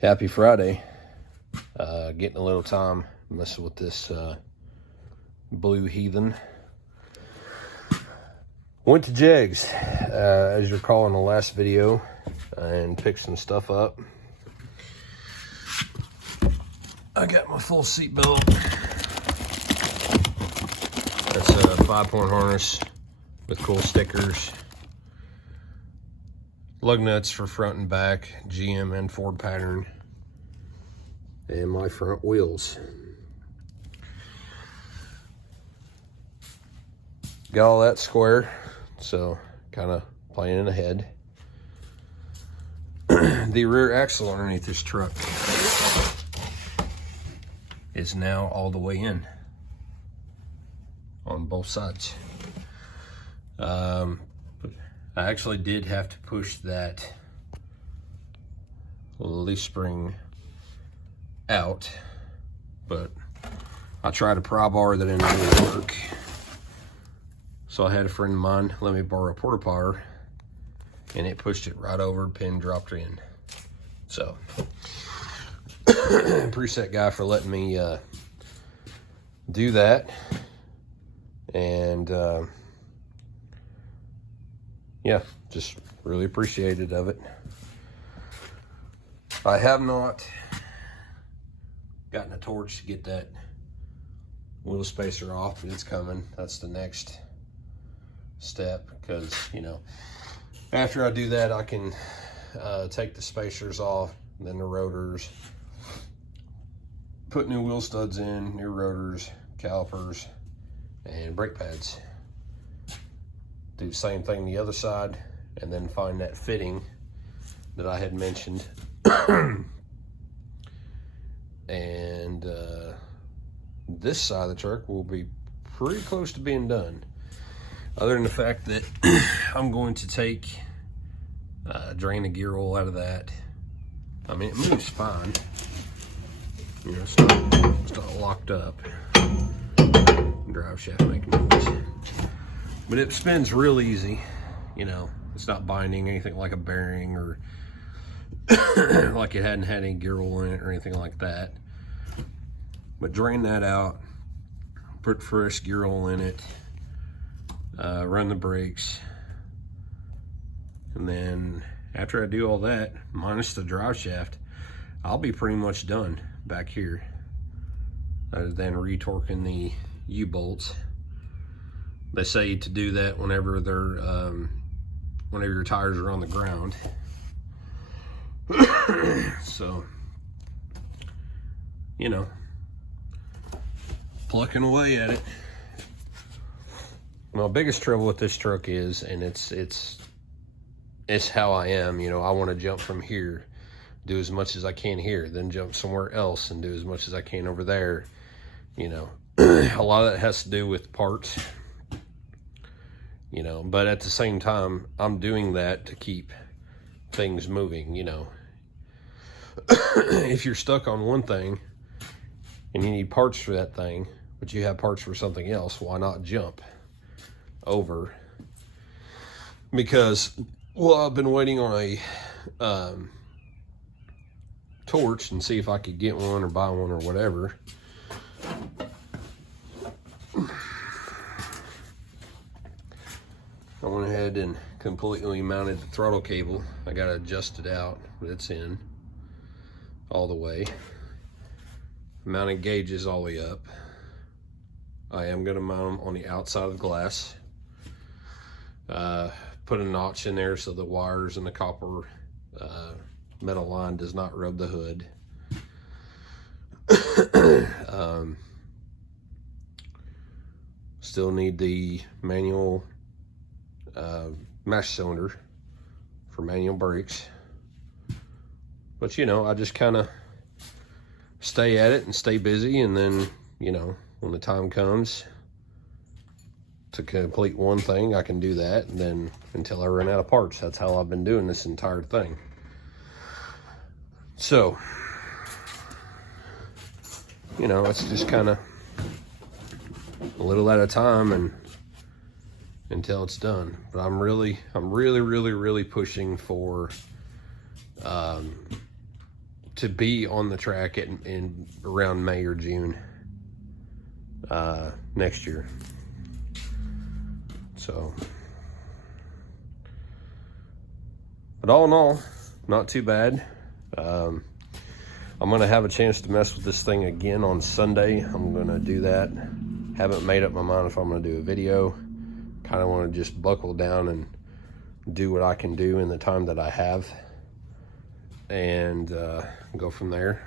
Happy Friday. Getting a little time messing with this blue heathen. Went to Jegs, as you recall in the last video, and picked some stuff up. I got my full seat belt. That's a 5-point harness with cool stickers. Lug nuts for front and back, GM and Ford pattern. And my front wheels. Got all that square, so kind of planning ahead. The rear axle underneath this truck is now all the way in on both sides. I actually did have to push that leaf spring out, but I tried a pry bar that didn't really work. So I had a friend of mine let me borrow a porta power, and it pushed it right over, pin dropped in. So, appreciate that guy for letting me do that. And yeah, just really appreciated of it. I have not gotten a torch to get that wheel spacer off, but it's coming. That's the next step, because, you know, after I do that, I can take the spacers off, then the rotors, put new wheel studs in, new rotors, calipers, and brake pads. Do the same thing the other side, and then find that fitting that I had mentioned. And this side of the truck will be pretty close to being done, other than the fact that I'm going to take drain the gear oil out of that. I mean, it moves fine, you know, it's not locked up. Drive shaft making noise, but it spins real easy. You know, it's not binding anything like a bearing, or like it hadn't had any gear oil in it or anything like that. But drain that out, put fresh gear oil in it, run the brakes, and then after I do all that, minus the drive shaft, I'll be pretty much done back here, other than retorquing the U-bolts. They say to do that whenever they're whenever your tires are on the ground. So, you know, plucking away at it. My biggest trouble with this truck is, and it's how I am, you know, I want to jump from here, do as much as I can here, then jump somewhere else and do as much as I can over there, you know. A lot of that has to do with parts, you know, but at the same time, I'm doing that to keep things moving, you know. If you're stuck on one thing and you need parts for that thing, but you have parts for something else, why not jump over? Because, well, I've been waiting on a torch and see if I could get one or buy one or whatever. I went ahead and completely mounted the throttle cable. I got to adjust it out, but it's in all the way. Mounted gauges all the way up. I am going to mount them on the outside of the glass. Put a notch in there so the wires and the copper metal line does not rub the hood. Still need the manual mash cylinder for manual brakes. But, you know, I just kind of stay at it and stay busy, and then, you know, when the time comes to complete one thing, I can do that, and then until I run out of parts. That's how I've been doing this entire thing. So, you know, it's just kind of a little at a time and until it's done. But I'm really pushing for to be on the track in around May or June next year. So, but all in all, not too bad. I'm gonna have a chance to mess with this thing again on Sunday. I'm gonna do that. Haven't made up my mind if I'm gonna do a video. Kind of want to just buckle down and do what I can do in the time that I have, and go from there.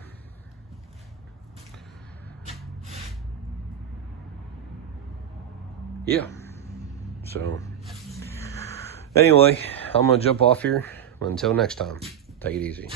Yeah. So anyway, I'm gonna jump off here. Until next time, take it easy.